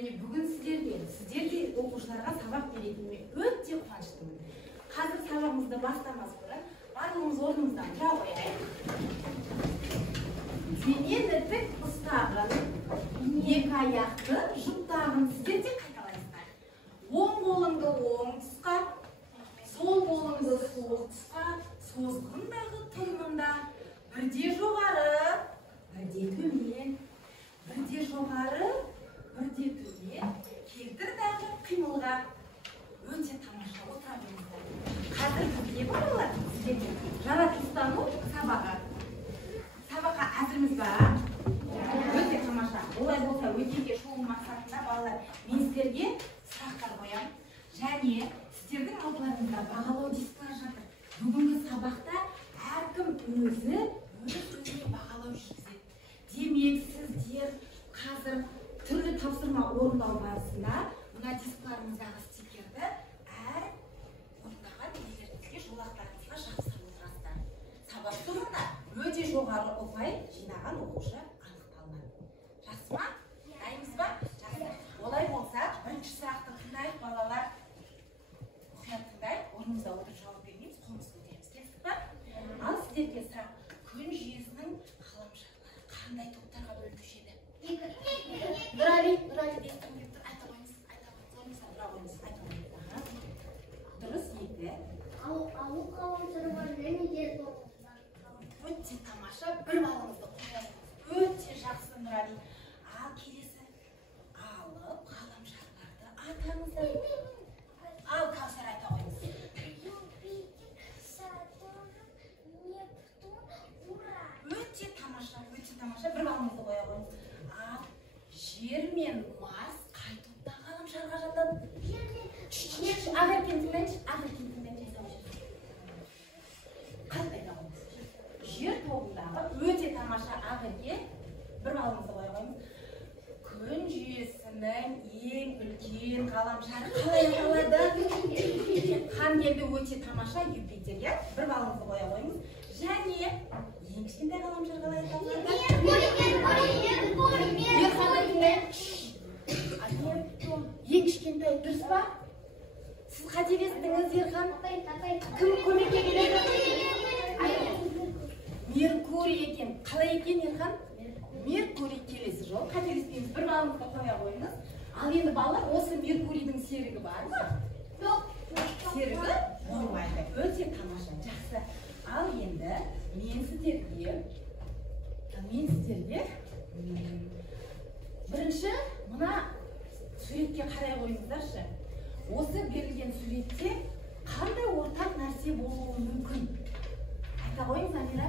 Және бүгін сіздерге оқушыларға сабақ беретініме өте қуаныштымын. Қазір сабағымызды бастамас бұрын барлығымыз орнымыздан тұра қояйық. Денені тік ұстағын, екі аяқты жұптағын сіздер де қайталайсыздар. Оң қолыңды оң тұсқа, сол қолыңды сол тұсқа, созғындағы тұрмында бірде жоғары, бірде төмен, бірде жоғары, бірде төмен, келтір дағы қимылға. Өте тамаша, отыра беріңіздер. Қазір бізде балалар, сіздерге жаратылыстану сабағы. Сабаққа әзірміз ба? Өте тамаша. Олай болса, өтеге шолу мақсатында балалар, мен сіздерге сұрақтар қоямын. Және сіздердің алдыларыңызда бағалау дискілер жатыр. Бүгінгі сабақта әркім өзіне бағалау жүргізеді. Демек, сіздер қазір түрлі тапсырма орындау барысында мына дискларыңыздағы стикерді әр орындаған белгілеріңізге, жолақтарыңызға жабыстырып отырасыздар. Сабақ соңында өте жоғары ұпай жинаған оқушы анықталмақ. Жақсы ма? Дайынбыз ба? Жақсы. Олай болса, бірінші сұрақты тыңдайық балалар. Мұқият тыңдайық, орнымызда отырып жауап бермейміз, қолымызды көтереміз. Келістік па? Ал сіздерге сұрақ, күн жүйесінің ғаламшарлары қандай топтарға бөлінуші еді? Нұрали, айта қойыңыз, орныңыздан тұра қойыңыз, айта қойыңыз. Дұрыс, екі. Алу ғаламшары бар және жер топтары. Өте тамаша, бір балыңызды қояйық. Өте жақсы, Нұрали. Ал келесі, алып ғаламшарларды атаңыздар. Ал Кәусар, айта қойыңыз. Өте тамаша, бір балыңызды қоя қойыңыз. Ал жер мен Марс қай топта ғаламшарға жатады? Ағеркен тыңдайыншы, қандай тауымыз? Жер тобындағы өте тамаша Ағерке, бір балыңызды қоя қойыңыз. Күн жүйесінің ең үлкен ғаламшары қалай аталады? Хан келді, өте тамаша Юпитер, иә? Бір балыңызды қоя қойыңыз. Және ең кішкентай ғаламшар қалай аталады? Ең кішкентай дұрыс па? Сіз қателестіңіз, Ерхан? Кім көмекке келеді? Меркурий екен. Қалай екен, Ерхан? Меркурий келесі жол. Қателеспеңіз, бір балыңызға қоя қойыңыз. Ал енді балалар, осы Меркурийдің серігі бар ма? Жоқ. Серігі болмайды. Өте тамаша, жақсы. Ал енді мен сіздерге бірінші мына суретке қарай қойыңыздаршы. Осы берілген суретте қандай ортақ нәрсе болуы мүмкін? Айта қойыңыз, Амира.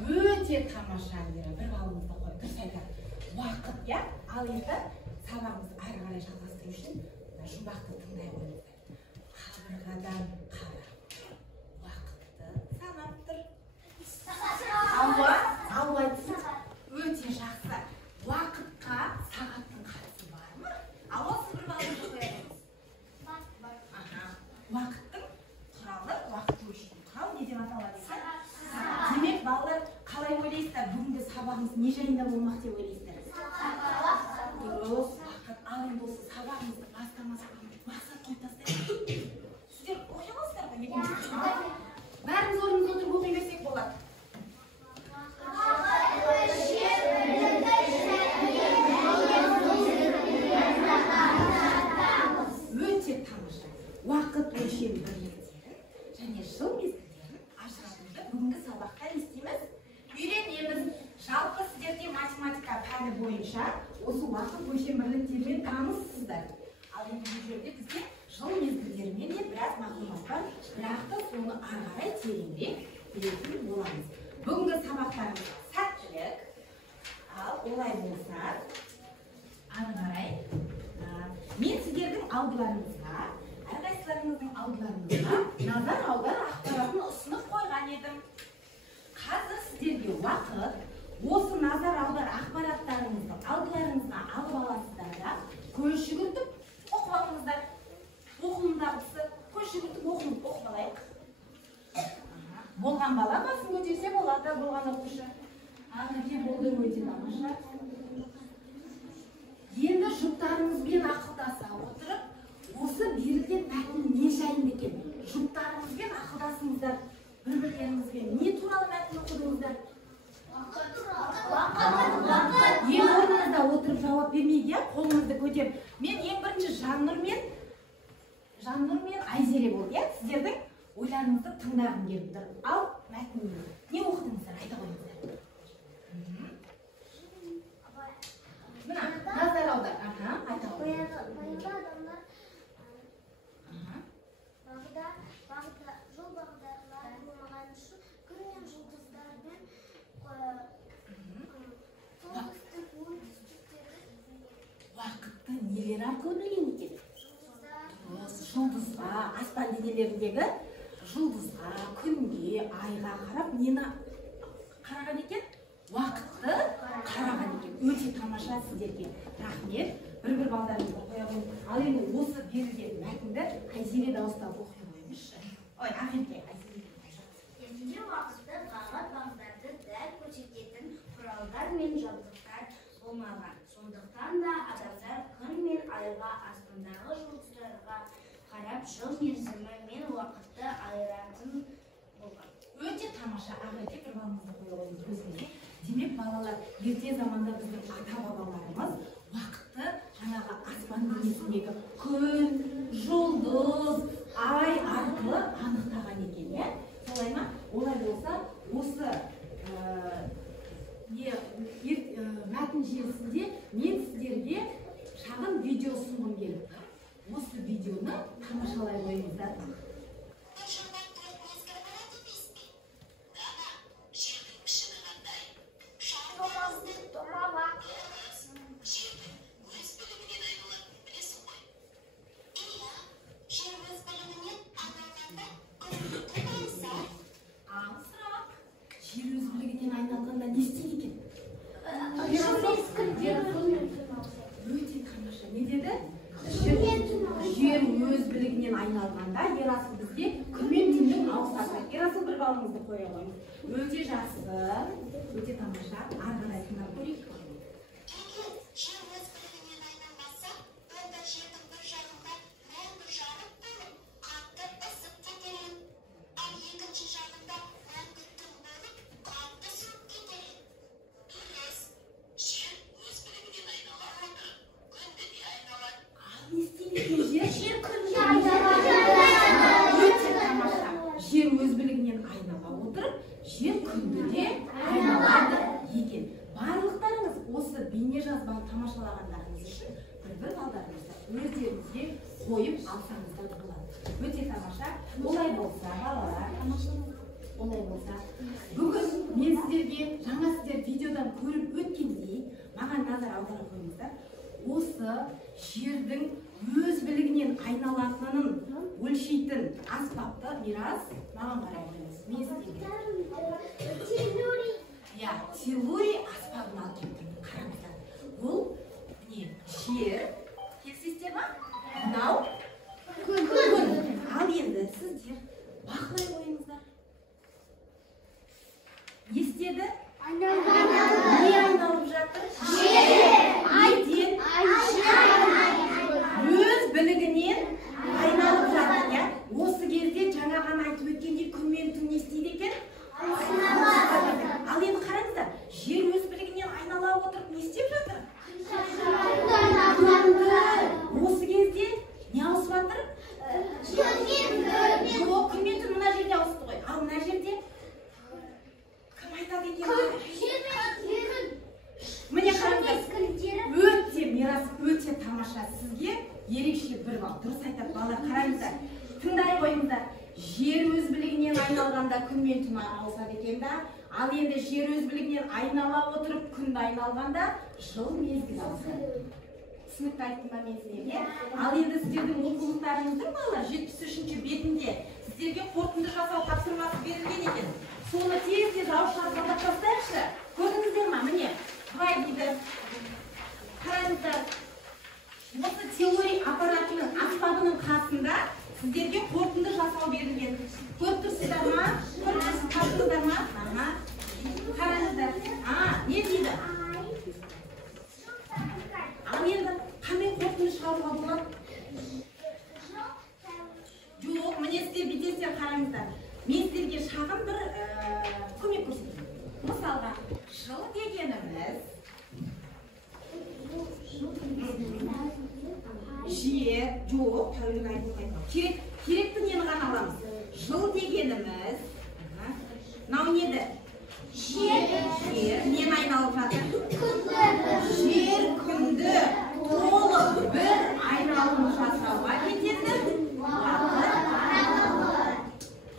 Өте тамаша, Амира. Бір балыңызды қой. Дұрыс айтады. Уақыт, иә? Ал енді сабағымызды әрі қарай жалғастыру үшін жұмбақты тыңдай қойыңыздар. Қабырғадан қара. Уақытты санап тұр. Алла айтсын. Өте жақсы. Уақытқа сағаттың қатысы бар ма? Ал осы бір балыңызды қоямыз. Уақыттың құралы, уақыт өлшейтін құрал не деп аталады? Демек, балалар, қалай ойлайсыздар? Бүгінгі сабағымыз не жайында болмақ деп ойлайсыздар? Дұрыс, уақыт. Ал енді осы сабағымызды бастамас бұрын мақсат қойып тастайық. Сіздер оқи аласыздар ба? Бәріміз орнымызда отырып оқи берсек болады. Өте тамаша. Уақыт өлшем бірліктерін және жыл мезгілдерін ажыратуды бүгінгі сабақта естиміз, үйренеміз. Жалпы сіздерде математика пәні бойынша осы уақыт өлшем бірліктерімен таныссыздар. Ал енді бұл жерде бізге жыл мезгілдерімен де біраз мағлұмат бар, бірақ та соны ары қарай тереңірек білетін боламыз. Бүгінгі сабақтарымызға сәттілік. Ал олай болса, ары қарай мен сіздердің алдыларыңызға, әрқайсыларыңыздың алдыларыңызға назар аудар ақпаратын ұсынып қойған едім. Қазір сіздерге уақыт, осы назар аудар ақпараттарыңызды алдыларыңызға алып аласыздар да, көз жүгіртіп оқып алыңыздар. Оқылымдағысы, көз жүгіртіп оқып алайық. Болған бала басын көтерсе болады, болған оқушы. Ағырке болды, өте тамаша. Енді жұптарыңызбен ақылдаса отырып, осы берілген мәтін не жайында екен? Жұптарыңызбен ақылдасыңыздар, бір-бірлеріңізбен не туралы мәтін оқыдыңыздар? Ең орныңызда отырып жауап бермейді, қолыңызды көтеріп. Мен ең бірінші Жаннұр мен Айзере болды, сіздердің ойларыңызды тыңдағым келіп тұр. Ал мәтін не оқыдыңыздар, айта қойыңыздар. Мына, назар аудар. Айта қойыңыздар. Баяғыда адамдар жол бағдарлары болмаған үшін күн мен жұлдыздармен солтүстік, оңтүстіктерді Уақытты нелер арқылы білген екен? Жұлдызға, аспан денелеріндегі жұлдызға, күнге, айға қарап нені қараған екен? Уақытты қараған екен. Өте тамаша сіздерге. Рахмет. Бір-бір балдарыңызды қоя қойыңыз. Ал енді осы берілген мәтінді Айзере дауыстап оқи қойыңызшы. Ой, Ахметке Айзере. Ежелгі уақытта бағыт бағдарды дәл көрсететін құралдар мен жабдықтар болмаған. Сондықтан да адамдар күн мен айға, аспандағы жұлдыздарға қарап жыл мерзімі мен уақытты айыратын болған. Өте тамаша. Ахметке бір балыңызды қоя қойыңыз көзіне. Демек, балалар, ерте заманда біздің ата-бабаларымыз уақытты жаңағы аспан денесіндегі күн, жұлдыз, ай арқылы анықтаған екен, иә? Солай ма? Олай болса, осы мәтін желісінде мен сіздерге шағын видео ұсынғым келіп тұр. Осы видеоны тамашалай қойыңыздар. Жер өз білігінен айналғанда не істейді екен? Өте тамаша. Не деді? Жер өз білігінен айналғанда ерасыл бізге күн мен түннің ауысады. Ерасыл бір балыңызды қоя қойыңыз. Өте жақсы. Өте тамаша. Ары қарай тыңдап көрейік. Жер өз білігінен айнала отырып, жер күнді де айналады екен. Барлықтарыңыз осы бейне жазбаны тамашалағандарыңыз үшін бір-бір балдарыңызды өздеріңізге қойып алсаңыздар болады. Өте тамаша. Олай болса, балалар, олай болса, бүгін мен сіздерге жаңа сіздер видеодан көріп өткендей, маған назар аудара қойыңыздар. Осы жердің өз білігінен айналатынын өлшейтін аспапты Мирас маған қарай қойыңыз. Мен сіздерге. Теллурий аспабын алып кеттім. Қараңыздар. Бұл не? Жер. Келісесіздер ма? Мынау күн. Ал енді сіздер бақылай қойыңыздар. Не істеді? Не айналып жатыр? Неден? Өз білігінен айналып жатыр, иә? Осы кезде жаңа ғана айтып өткендей күн мен түн не істейді екен? Ал енді қараңыздар, жер өз білігінен айнала отырып не істеп жатыр? Осы кезде не ауысып жатыр? Жоқ, күн мен түн мына жерде ауысты ғой. Ал мына жерде кім айтады екен? Міне қараңыздар, өте Мирас, өте тамаша. Сізге ерекше бір бал. Дұрыс айтады балалар, қараңыздар. Тыңдай қойыңыздар. Жер өз білігінен айналғанда күн мен түн ауысады екен да. Ал енді жер өз білігінен айнала отырып күнді айналғанда жыл мезгіл ауысады. Түсінікті айттым ба мен сіздерге? Ал енді сіздердің оқулықтарыңыздың балалар 73-ші бетінде сіздерге қорытынды жасау тапсырмасы берілген екен. Соны тез-тез ауызша жазып тастайықшы. Көрдіңіздер ме? Міне, былай дейді. Қараңыздар. Осы теория аппаратының аспабының қасында сіздерге қорытынды жасау берілген. Көріп тұрсыздар ма? Көріп тұрсыздар ма? Қараңыздар. Не дейді? Ал енді мен сіздерге шағын бір көмек көрсетейін. Мысалға, жыл дегеніміз жер, жоқ, тәулік айтылмайды. Керекті нені ғана аламыз? Жыл дегеніміз мынау неді? Жер, нені айналып жатыр? Жер күнді толық бір айналым жасауға кетеді.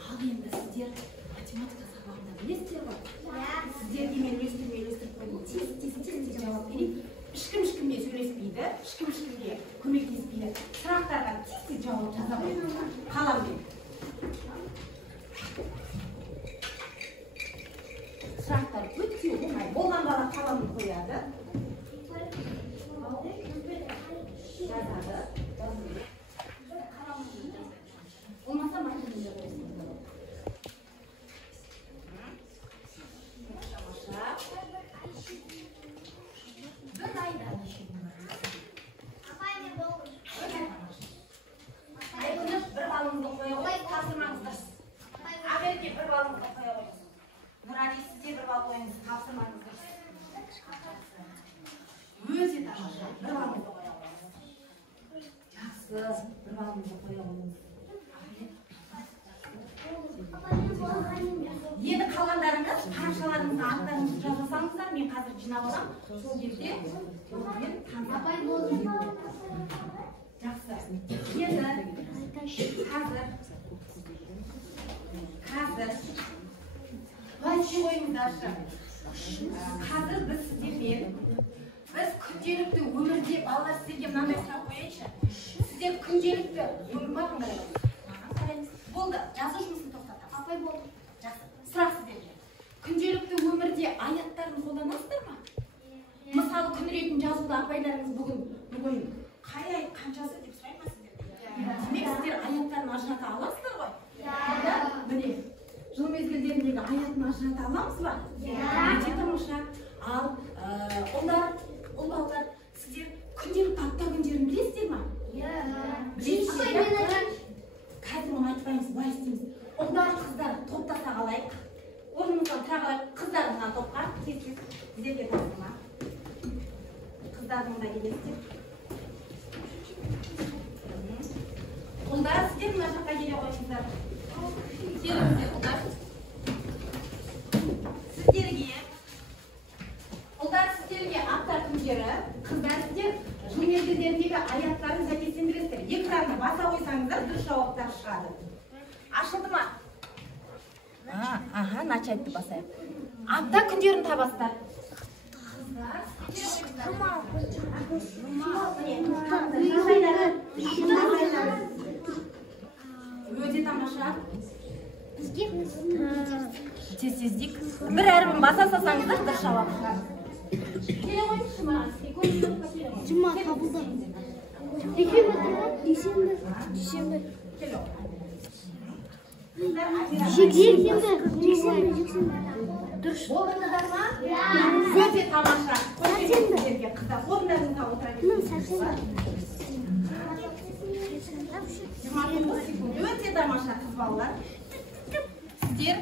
Ал енді сіздер математика сабағында білесіздер ғой? Сіздерге мен үйлестіріп қойдым. Тез жауап берейін. Ешкіммен сөйлеспейді, ешкімге көмектеспейді. Сұрақтарға тез жауап жаза қойды. Қаламмен. Сұрақтар өте оңай. Болған бала қаламын қояды. Жазады. Болмаса машинада қойсыңыздар. Bir ayda nechta kun bor? Aytib, bir balonni qo'ya qo'yib, topshirmangizlar. Agarki bir balonni qo'ya qo'yasiz. Nurali, sizga bir ball qo'yingiz, topshirmangizlar. O'zi tomosha, bir balonni qo'ya qo'yasiz. Yaxshi, bir balonni qo'ya qo'yingiz. Енді қалғандарыңыз парақшаларыңызға аттарыңызды жазасаңыздар, мен қазір жинап алам. Сол кезде мен апай болды. Жақсы. Енді қазір былайша қойыңыздаршы. Қазір біз сіздермен күнделікті өмірде балалар сіздерге мынандай сұрақ қояйыншы. Сіздер күнделікті өмір болды, жазу жұмысын тоқтатамыз. Апай болды. Жақсы. Сұрақ сіздерге. Күнделікті өмірде аяттарын қолданасыздар ма? Мысалы, күн ретін жазуда апайларыңыз бүгін қай ай қаншасы деп сұрай ма сіздер? Демек сіздер аяттарын ажырата аласыздар ғой? Міне, жыл мезгілдеріндегі аяттын ажырата аламыз ба? Өте тамаша. Ал ұлдар, сіздер күнделікті апта күндерін білесіздер ма? Білесіздер. Қазір оны айтпаймыз, былай істейміз. Ұлдар, қыздар топтаса қалайық. Орнымыздан тұра қалайық. Қыздар мына топқа келсіз. Сіздерге тапсырма. Қыздардың да келесіздер. Ұлдар, сіздер мына жаққа келе қойыңыздар. Келіңіздер, ұлдар. Сіздерге апта күндері, қыздар сіздер жыл мезгілдеріндегі аяттарын сәйкестендіресіздер. Экранды баса қойсаңыздар, дұрыс жауаптар шығады. Ашылды ма? Аха, начальды басайық. Апта күндерін табасыздар. Өте тамаша. Тездік. Бір әрбір баса салсаңыздар, дұрыс жауап шығады. Келе қойыңызшы маған. Жұма қабылдап. Дүйсенбі. Келе Жексенбі. Дұрыс. Болдыңыздар ма? Өте тамаша. Сәрсенбі. Орындарыңызға отыра беріңіздер. Өте тамаша қыз балалар. Сіздер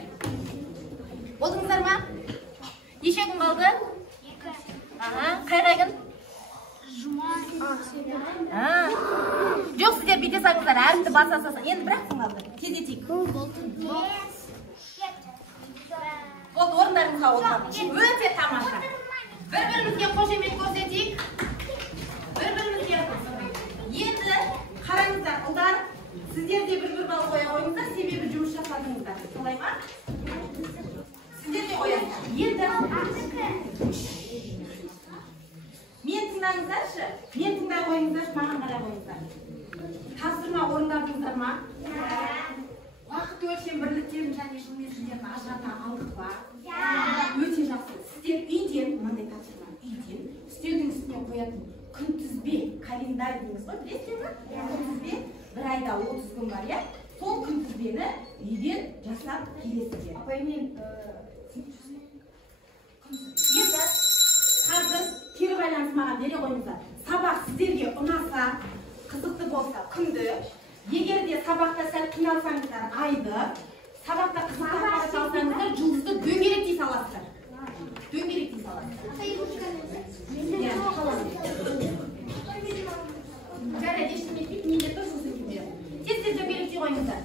болдыңыздар ма? Неше күн қалды? Қай күн? Жұма. Жоқ, сіздер бүйте саңыздар, әріпті баса салса. Енді бір-ақ күн қалды. Тездетейік. Болды, орындарыңызға отырамыз. Өте тамаша. Бір-бірімізге қошемет көрсетейік. Бір-бірімізге. Енді қараңыздар, ұлдар, сіздер де бір балл қоя қойыңыздар, себебі жұмыс жасадыңыздар. Солай ма? Сіздер де қоясыздар. Енді мен тыңдаңыздаршы. Мен тыңдай қойыңыздаршы, маған қарай қойыңыздар. Тапсырма орындадыңыздар ма? Уақыт өлшем бірліктерін және жыл мезгілдерін ажырата алдық ба? Өте жақсы. Сіздер үйден, мынандай тапсырма, үйден үстелдің үстіне қоятын күнтізбе календарь дейміз ғой, білесіздер ме? Күнтізбе бір айда 30 күн бар, иә? Сол күнтізбені үйден жасап келесіздер. Апай, мен енді қазір кері байланыс маған бере қойыңыздар. Сабақ сіздерге ұнаса, қызықты болса күнді, егер де сабақта сәл қиналсаңыздар айды, Сабақта қызық ақпарат алсаңыздар, жұлдызды дөңгелектей саласыздар. Дөңгелектей саласыздар. Жарайды, ештеңе етпейді, неге тұр сосын киімдер. Тез-тез дөңгелектей қойыңыздар.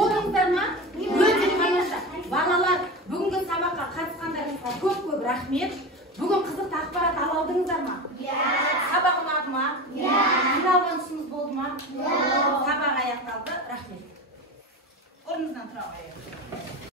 Болдыңыздар ма? Өте тамаша. Балалар, бүгінгі сабаққа қатысқандарыңызға көп-көп рахмет. Бүгін қызықты ақпарат ала алдыңыздар ма? Сабақ ұнады ма? Қиналған тұсыңыз болды ма? Сабақ аяқталды. Рахмет. Орныңыздан тұра қойыңыз.